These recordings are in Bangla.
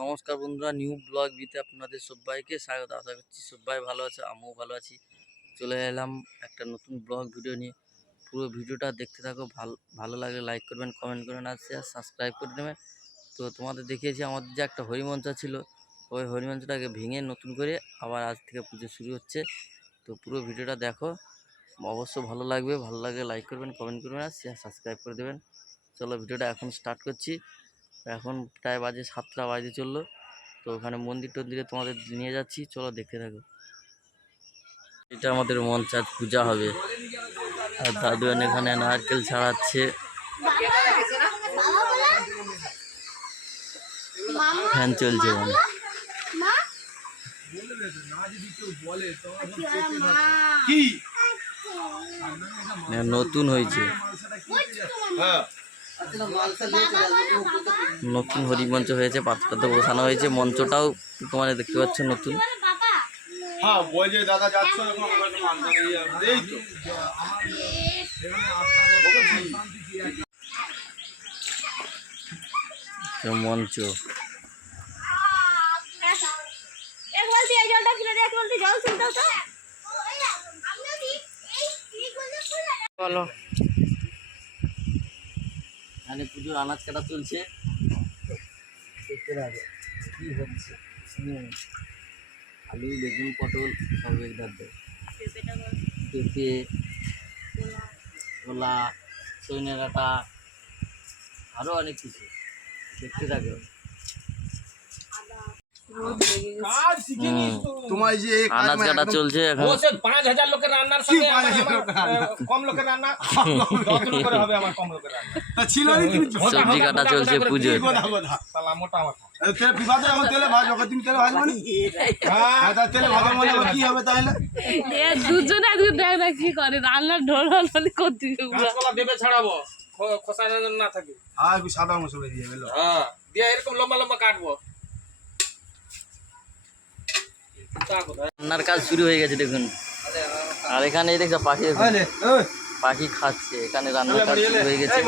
নমস্কার বন্ধুরা নিউ ব্লগ বিতে আপনাদের সবাইকে স্বাগত। আশা করছি সবাই ভালো আছে, আমিও ভালো আছি। চলে এলাম একটা নতুন ব্লগ ভিডিও নিয়ে। পুরো ভিডিওটা দেখতে থাকো, ভালো ভালো লাগলে লাইক করবেন কমেন্ট করবেন, আর শেয়ার সাবস্ক্রাইব করে দেবেন। তো তোমাদের দেখিয়েছি, আমাদের যে একটা হরিমঞ্চ ছিল, ওই হরিমঞ্চটাকে ভেঙে নতুন করে আবার আজ থেকে পুজো শুরু হচ্ছে। তো পুরো ভিডিওটা দেখো অবশ্য ভালো লাগবে। ভালো লাগলে লাইক করবেন কমেন্ট করবেন, আর শেয়ার সাবস্ক্রাইব করে দেবেন। চলো ভিডিওটা এখন স্টার্ট করছি। এখন প্রায় বাজে সাতটা বাজে চলল। তো ওখানে মন্দির টন্দিরে তোমাদের নিয়ে যাচ্ছি। চলো দেখতে থাকো। এটা আমাদের মঞ্চ আজ পূজা হবে। আর দাদুয়ান এখানে নারকেল ছাড়াচ্ছে। ফ্যান চলছে মানে কি? নতুন হয়েছে। নতুন হরিমঞ্চ হয়েছে পাত্রটা বসানো হয়েছে মঞ্চটাও তোমাদের দেখতে পাচ্ছ নতুন। হ্যাঁ বই যে দাদা যাচ্ছ। এই তো মঞ্চ এক বালতি এই জলটা কিনে দে এক বালতি জল ছিল তো বলো এখানে পুজোর আনাজ কাটা চলছে। দেখতে লাগে কি হচ্ছে। আলু বেগুন পটল সব একদার দেয়। পেঁপে ছোলা সৈন্যাটা আরও অনেক কিছু। দেখতে থাকে। তোমার যে আনাজ মানে কাটা চলছে এখন। ও সে লোকের রান্নার কি সঙ্গে পাঁচ আমার- হাজার আমার, লোকের রান্না? আহ, কম লোকের রান্না? দশ হবে আমার কম লোকের রান্না। তা ছিল তুমি? সবজি কাটা চলছে সালা মোটা মাথা এখন তেলে ভাজ তুমি তেলে না? হ্যাঁ। তা তেলে ভাজা মানে কি হবে তাহলে? দুজনে আজকে দেখ না কি করে। রান্নার ঢোল হল করতে কাঁচকলা ভেবে ছাড়াবো। খোসা না থাকে। আর সাদা মশলা দিয়ে গেল হ্যাঁ। দিয়ে এরকম লম্বা লম্বা কাটবো? রান্নার কাজ শুরু হয়ে গেছে দেখুন। আর এখানে এই দেখছ পাখি দেখুন। পাখি খাচ্ছে এখানে রান্নার কাজ শুরু হয়ে গেছে।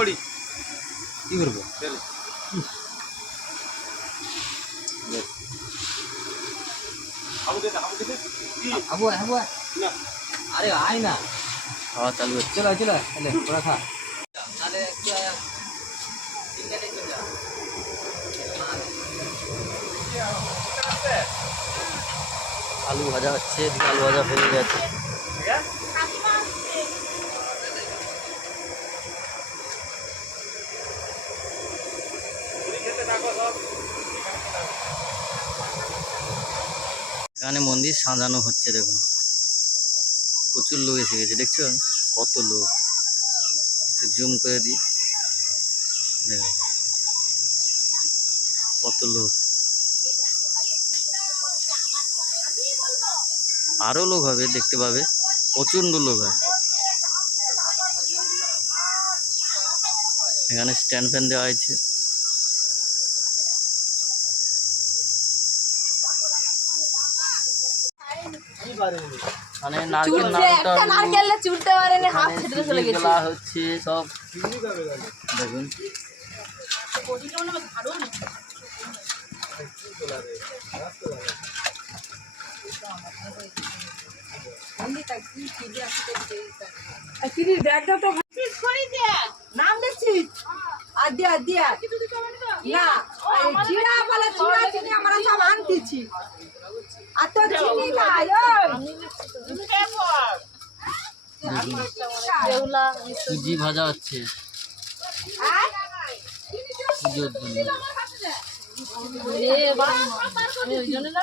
কি করব। আরে আয় না। খাওয়া চালু হচ্ছে। চলো চলো খা। আলু ভাজা হচ্ছে আলু ভাজা হয়ে গেছে। এখানে মন্দির সাজানো হচ্ছে, দেখুন। প্রচুর লোক এসে গেছে, দেখছ? কত লোক। জুম করে দিই। দেখো, কত লোক। আরও লোক হবে দেখতে পাবে। প্রচণ্ড লোক হয়। এখানে স্ট্যান্ড ফ্যান দেওয়া হয়েছে। মানে নারকেল নারকেল চুলতে পারে হাত ছেড়ে চলে গেছে। গেলা হচ্ছে সব। দেখুন। নাম দেখছিস আর দিয়া দিয়া না জিরা বলে জিরা চিনি তো সুজি ভাজা হচ্ছে পুজোর জন্য দেখো না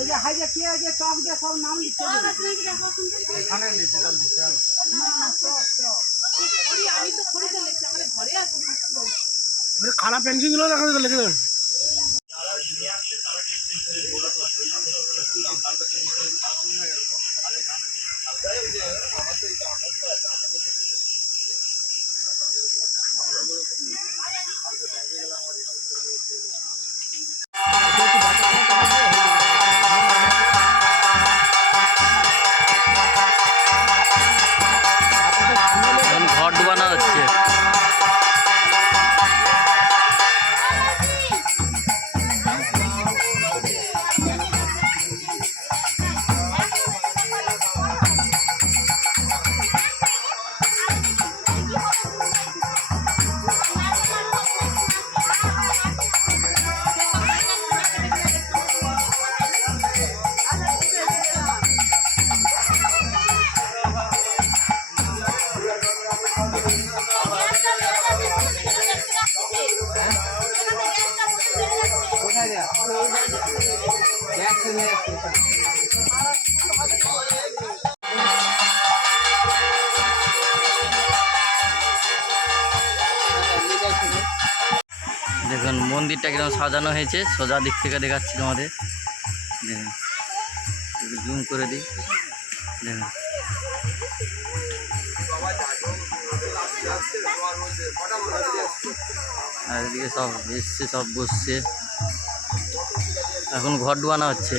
ওই যে হাইজা কি ওই যে চক দিয়ে সব নাম লিখতে খারাপ পেন্সিলগুলো দেখা লিখে দেবেন এখন সাজানো হয়েছে, সোজা দিক থেকে দেখাচ্ছি তোমাদের। জুম করে দিই। আর এদিকে সব এসছে, সব বসছে। এখন ঘর ডুবানো হচ্ছে।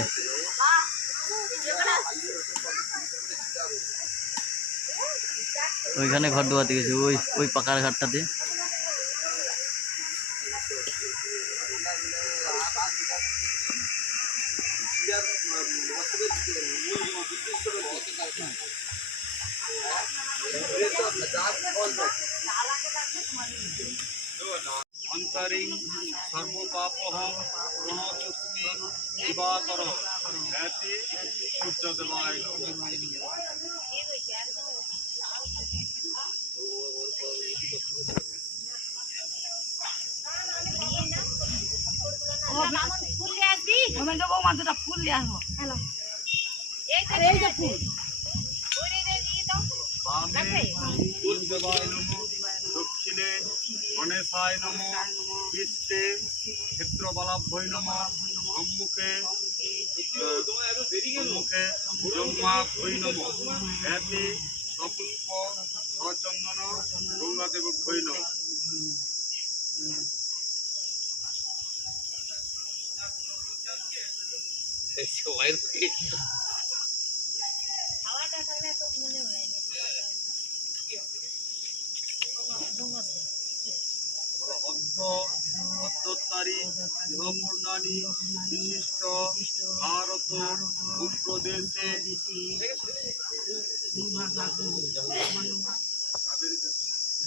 ওইখানে ঘর ডুবাতে গেছে, ওই ওই পাকার ঘাটটাতে। अंतरिं सर्वपापोह प्रणोदुष्टि शिवा সর্বপাপহং প্রণতস্মি দিবাকর এতে সূর্যদেবায় বামে সূর্যদেবায় নমঃ দক্ষিণে গণেশায় নমঃ পৃষ্ঠে ক্ষেত্রবলাভ্যই নমঃ সম্মুখে সম্মুখে ব্রহ্মাভ্যই নমঃ। এতে সপুষ্প সচন্দন গঙ্গাদেবভ্যই নমঃ। অর্ধ অর্ধোত্তরী গৃহপূর্ণানি বিশিষ্ট ভারত উত্তরদেশে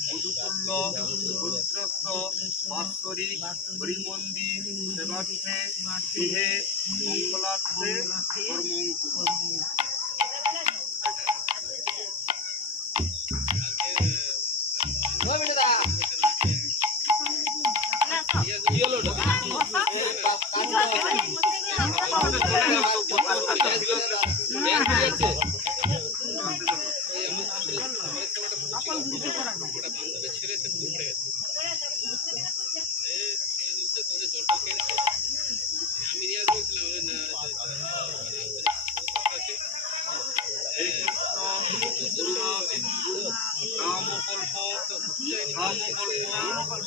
মধুকুল্ল রুদ্রস্ব বাৎসরিক হরিমন্দি সেবার্থে গৃহে মঙ্গলার্থে কর্মঙ্কুর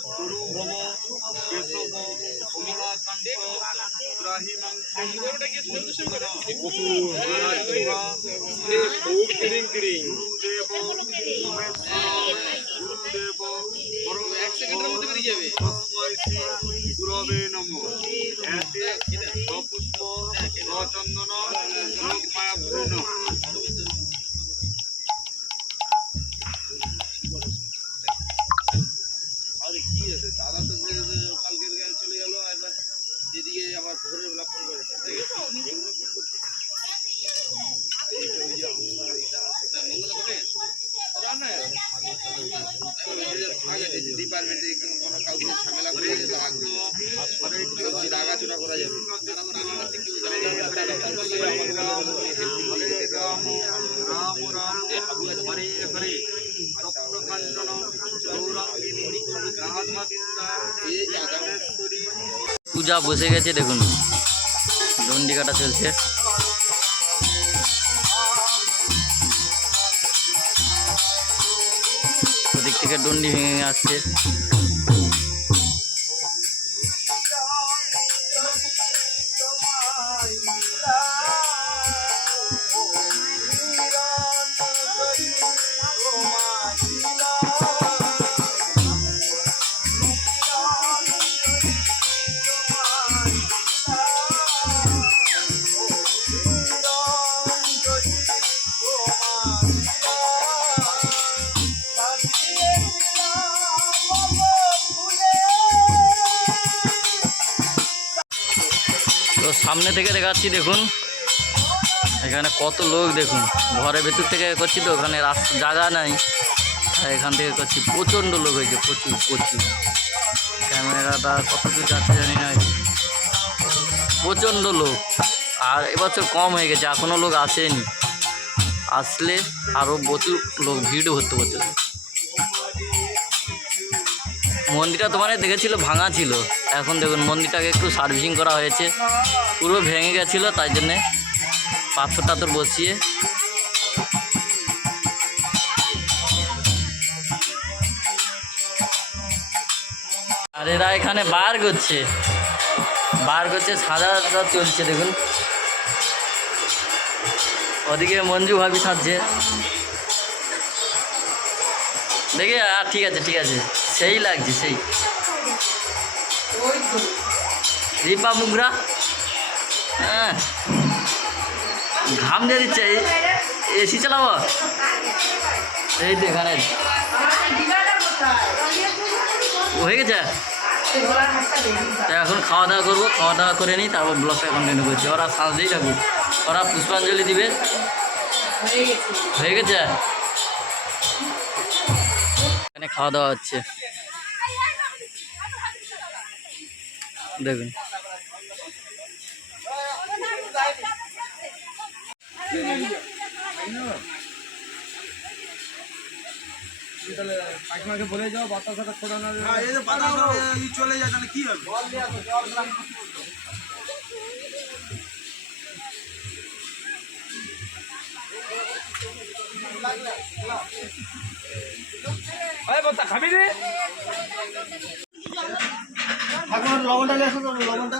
গুরু ভব কেশব কমলাকান্ত গুরুদেব গুরুদেব গুরবে নম সপুষ্প সচন্দন যোগমায়াভ্রেণ আরে যা বসে গেছে দেখুন। দণ্ডি কাটা চলছে। ওদিক থেকে ডন্ডি ভেঙে আসছে। সামনে থেকে দেখাচ্ছি, দেখুন। এখানে কত লোক, দেখুন। ঘরের ভেতর থেকে করছি তো, ওখানে রাস্তা জায়গা নাই। এখান থেকে করছি, প্রচণ্ড লোক হয়েছে, প্রচুর প্রচুর। ক্যামেরাটা কত দূর যাচ্ছে জানি না। প্রচণ্ড লোক। আর এবছর কম হয়ে গেছে এখনও লোক আসেনি। আসলে আরও প্রচুর লোক, ভিড় হতো প্রচুর। মন্দিরটা তোমার দেখেছিল, ভাঙা ছিল। এখন দেখুন, মন্দিরটাকে একটু সার্ভিসিং করা হয়েছে। পুরো ভেঙে গেছিল, তাই জন্যে পাথর টাথর বসিয়ে। আর এরা এখানে বার করছে। বার করছে সাদা চলছে, দেখুন। ওদিকে মঞ্জু ভাবি সাজছে দেখে আর ঠিক আছে ঠিক আছে। সেই লাগছে, সেই। রিপা মুগরা? হ্যাঁ ঘাম দিয়ে দিচ্ছে এসি চালাবো? এই তো এখানে হয়ে গেছে? তা এখন খাওয়া দাওয়া করব, খাওয়া দাওয়া করে নিই, তারপর ব্লগটা কন্টিনিউ করছি। ওরা সাজতেই থাকুক। ওরা পুষ্পাঞ্জলি দিবে। হয়ে গেছে? এখানে খাওয়া দাওয়া হচ্ছে। দেখুন। কাকিমাকে বলে যাও বাতাসাটা এই চলে যায় তাহলে কি হবে? খাবি রে? ঠাকুর লবণটা আসো তো লবণটা।